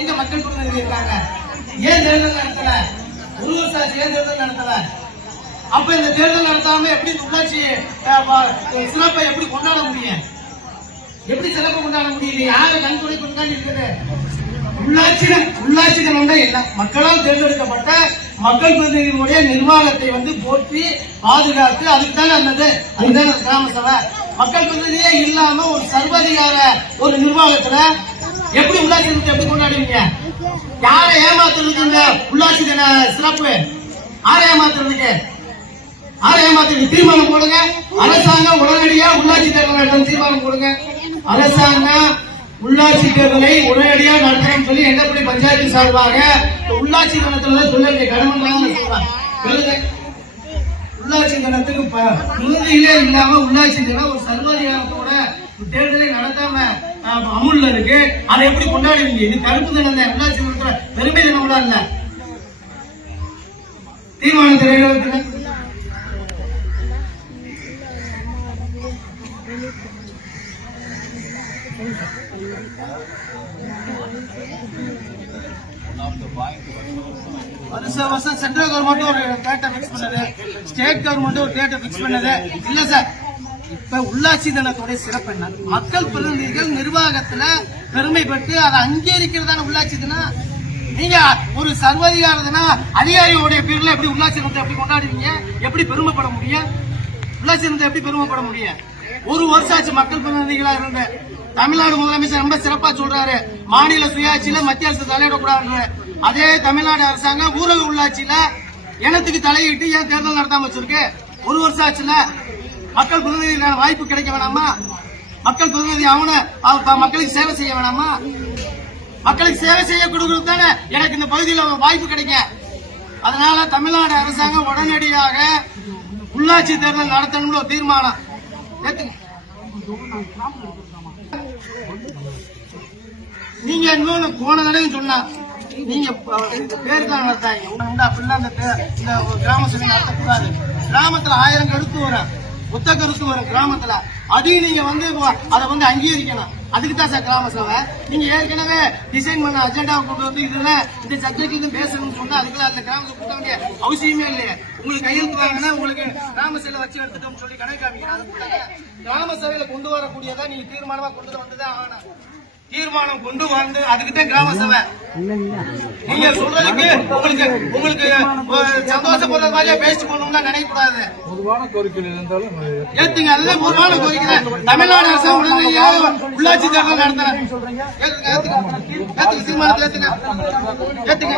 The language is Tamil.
எங்க மக்கள் பிரதிநிதி இருக்காங்க ஏன் தேர்தல் நடத்தல? உள்ளூர் வருஷம் ஏன் தேர்தல் நடத்தல? அப்ப இந்த தேர்தல் நடத்தாம எப்படி உள்ளாட்சி சிறப்பை எப்படி கொண்டாட முடியும்? எப்படி சிறப்பு கொண்டாட முடியல யாரு கண்துணை கொண்டாடி இருக்குது? உள்ளாட்சிகள் உள்ளாட்சிகள் ஒன்றே இல்லை மக்களால் தேர்ந்தெடுக்கப்பட்ட மக்கள் பிரதிநிதிகளுடைய நிர்வாகத்தை வந்து போற்றி பாதுகாத்து அதுக்கு தானே அந்த அதுதானே கிராம சபை. மக்கள் பிரதிநிதியே இல்லாம ஒரு சர்வாதிகார ஒரு நிர்வாகத்துல எப்படி உள்ளாட்சி தினத்தை எப்படி கொண்டாடுவீங்க? யாரை ஏமாத்துறதுக்கு இந்த உள்ளாட்சி தின சிறப்பு? யாரை ஏமாத்துறதுக்கு? யாரை ஏமாத்துறதுக்கு தீர்மானம் போடுங்க. அரசாங்கம் உடனடியா உள்ளாட்சி தேர்தல் தீர்மானம் போடுங்க. அரசாங்கம் உள்ளாட்சி தேர்தலை உடனடியா நடத்தணும் சொல்லி எங்கப்படி பஞ்சாயத்து சார்பாக உள்ளாட்சி தினத்துல சொல்ல வேண்டிய கடமை தான் உள்ளாட்சி தினத்துக்கு ப- இல்லாம உள்ளாட்சி தினம் ஒரு சர்வதிகாரத்தோட தேர்தலை நடத்தாம அமுல்ல இருக்கு. அதை எப்படி கொண்டாடுவீங்க இது கருப்பு தினம் தான். உள்ளாட்சி தினத்துல பெருமை தினம்லாம் இல்ல. தீர்மானத்தை நிறைவேற்றுங்க வருஷம் வருஷம் சென்ட்ரல் கவர்மெண்ட் ஒரு டேட்டை ஃபிக்ஸ் பண்ணது. ஸ்டேட் கவர்மெண்ட் ஒரு டேட்டை ஃபிக்ஸ் பண்ணது. இல்ல சார் இப்ப உள்ளாட்சி தினத்துடைய சிறப்பு என்ன? மக்கள் பிரதிநிதிகள் நிர்வாகத்துல பெருமை பெற்று அதை அங்கீகரிக்கிறதான உள்ளாட்சி தினம் நீங்க ஒரு சர்வாதிகார அதிகாரியோடைய பேர்ல எப்படி உள்ளாட்சி தினத்தை எப்படி கொண்டாடுவீங்க? எப்படி பெருமைப்பட முடியும்? உள்ளாட்சி தினத்தை எப்படி பெருமைப்பட முடியும்? ஒரு வருஷம் ஆச்சு மக்கள் பிரதிநிதிகளா இருந்த. தமிழ்நாடு முதலமைச்சர் ரொம்ப சிறப்பா சொல்றாரு. மாநில சுயாட்சியில மத்திய அரசு தலையிடக்கூடாது அதே தமிழ்நாடு அரசாங்கம் ஊரக உள்ளாட்சியில இனத்துக்கு தலையிட்டு ஏன் தேர்தல் நடத்தாம வச்சிருக்கு? ஒரு வருஷம் ஆச்சுல மக்கள் பிரதிநிதி வாய்ப்பு கிடைக்க வேணாமா? மக்கள் பிரதிநிதி அவன மக்களுக்கு சேவை செய்ய வேணாமா? மக்களுக்கு சேவை செய்ய கொடுக்கறது தானே? எனக்கு இந்த பகுதியில் வாய்ப்பு கிடைக்கும் அதனால தமிழ்நாடு அரசாங்கம் உடனடியாக உள்ளாட்சி தேர்தல் நடத்தணும்னு ஒரு தீர்மானம். நீங்க இன்னொன்னு போன தடவை சொன்னா நீங்க பேருக்காக நடத்தாங்க உண்டா அப்படிலாம் இந்த ஒரு கிராம சபை நடத்தக்கூடாது. கிராமத்துல ஆயிரம் கருத்து வரும். ஒத்த ஒரு வரும் கிராமத்துல. அதையும் நீங்க வந்து அதை வந்து அங்கீகரிக்கணும். அதுக்கு தான் சார் கிராம சபை. நீங்க ஏற்கனவே டிசைன் பண்ண அஜெண்டாவை கொண்டு வந்து இதுல இந்த சப்ஜெக்ட் இது பேசணும்னு சொன்னா அதுக்கு அந்த கிராம கொடுக்க வேண்டிய அவசியமே இல்லையே. உங்களுக்கு கையெழுத்து வாங்கினா உங்களுக்கு கிராம சபையில வச்சு எடுத்துட்டோம்னு சொல்லி கணக்கு காமிக்கணும் கூட கிராம சபையில கொண்டு வரக்கூடியதான் நீங்க தீர்மானமா கொண்டு வந்துதான் ஆகணும். தீர்மானம் கொண்டு வந்து அதுக்கு தான் கிராம சபை நீங்க சொல்றதுக்கு உங்களுக்கு உங்களுக்கு சந்தோஷப்படுற மாதிரியே பேசி போகணும்னா நினைக்க கூடாது பொதுவான கோரிக்கைகள் இருந்தாலும் ஏத்துங்க பொதுவான கோரிக்கை தமிழ்நாடு அரசு உடனடியாக உள்ளாட்சி தேர்தல் நடத்துறேன் ஏத்துங்க ஏத்துங்க. ஏத்துங்க தீர்மானத்தை ஏத்துங்க. ஏத்துங்க.